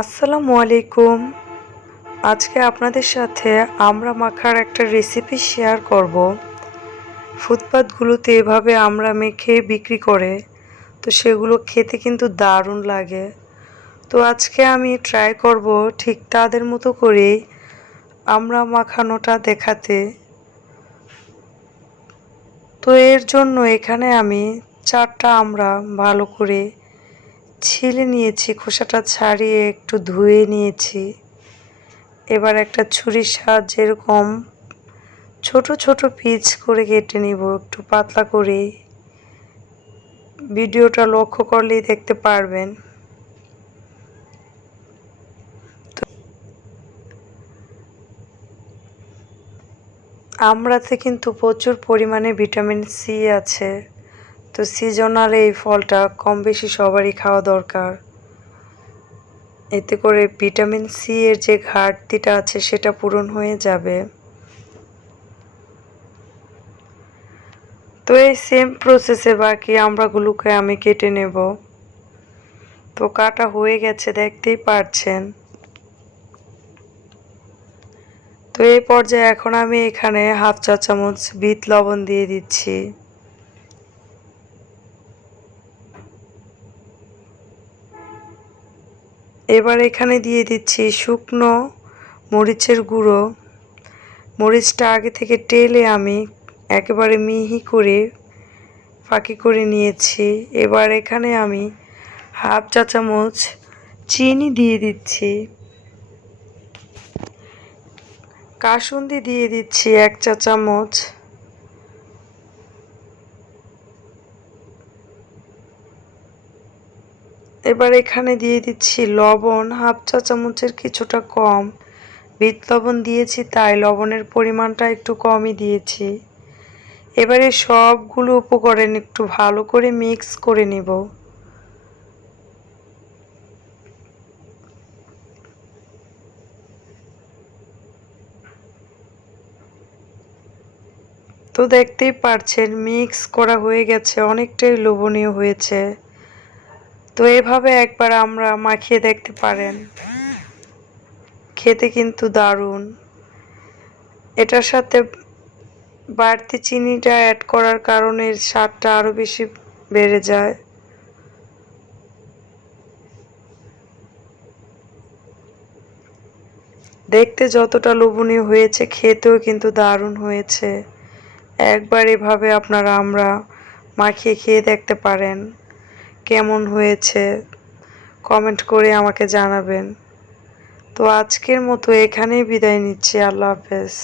আসসালামু আলাইকুম। আজকে আপনাদের সাথে আমরা মাখার একটা রেসিপি শেয়ার করব। ফুটপাতগুলোতে এভাবে আমরা মেখে বিক্রি করে, তো সেগুলো খেতে কিন্তু দারুণ লাগে। তো আজকে আমি ট্রাই করব ঠিক তাদের মতো করেই আমরা মাখানোটা দেখাতে। তো এর জন্য এখানে আমি 4টা আমরা ভালো করে ছিলে নিয়েছি, খোসাটা ছাড়িয়ে একটু ধুয়ে নিয়েছি। এবার একটা ছুরির সাহায্যে এরকম ছোট ছোট পিস করে কেটে নিব, একটু পাতলা করে। ভিডিওটা লক্ষ্য করলেই দেখতে পারবেন। আমড়াতে কিন্তু প্রচুর পরিমাণে ভিটামিন সি আছে। তো সিজনাল এই ফলটা কম বেশি সবারই খাওয়া দরকার। এতে করে ভিটামিন সি এর যে ঘাটতিটা আছে সেটা পূরণ হয়ে যাবে। তো এই সেম প্রসেসে বাকি আমড়াগুলোকে আমি কেটে নেব। তো কাটা হয়ে গেছে, দেখতেই পারছেন। তো এই পর্যায়ে এখন আমি এখানে হাফ চা চামচ বিট লবণ দিয়ে দিচ্ছি। এবার এখানে দিয়ে দিচ্ছি শুকনো মরিচের গুঁড়ো। মরিচটা আগে থেকে টেলে আমি একেবারে মিহি করে ফাঁকি করে নিয়েছি। এবার এখানে আমি হাফ চা চামচ চিনি দিয়ে দিচ্ছি। কাসুন্দি দিয়ে দিচ্ছি 1 চা চামচ। এবার এখানে দিয়ে দিচ্ছি লবণ, হাফ চা চামচের কিছুটা কম। বিট লবণ দিয়েছি তাই লবণের পরিমাণটা একটু কমই দিয়েছি। এবারে সবগুলো উপকরণ একটু ভালো করে মিক্স করে নিব। তো দেখতেই পারছেন মিক্স করা হয়ে গেছে, অনেকটাই লোভনীয় হয়েছে। তো এভাবে একবার আমরা মাখিয়ে দেখতে পারেন, খেতে কিন্তু দারুণ। এটার সাথে বাড়তি চিনিটা অ্যাড করার কারণে স্বাদটা আরও বেশি বেড়ে যায়। দেখতে যতটা লোভনীয় হয়েছে খেতেও কিন্তু দারুণ হয়েছে। একবার এভাবে আপনারা আমরা মাখিয়ে খেয়ে দেখতে পারেন, কেমন হয়েছে কমেন্ট করে আমাকে জানাবেন। তো আজকের মতো এখানেই বিদায় নিচ্ছি। আল্লাহ হাফেজ।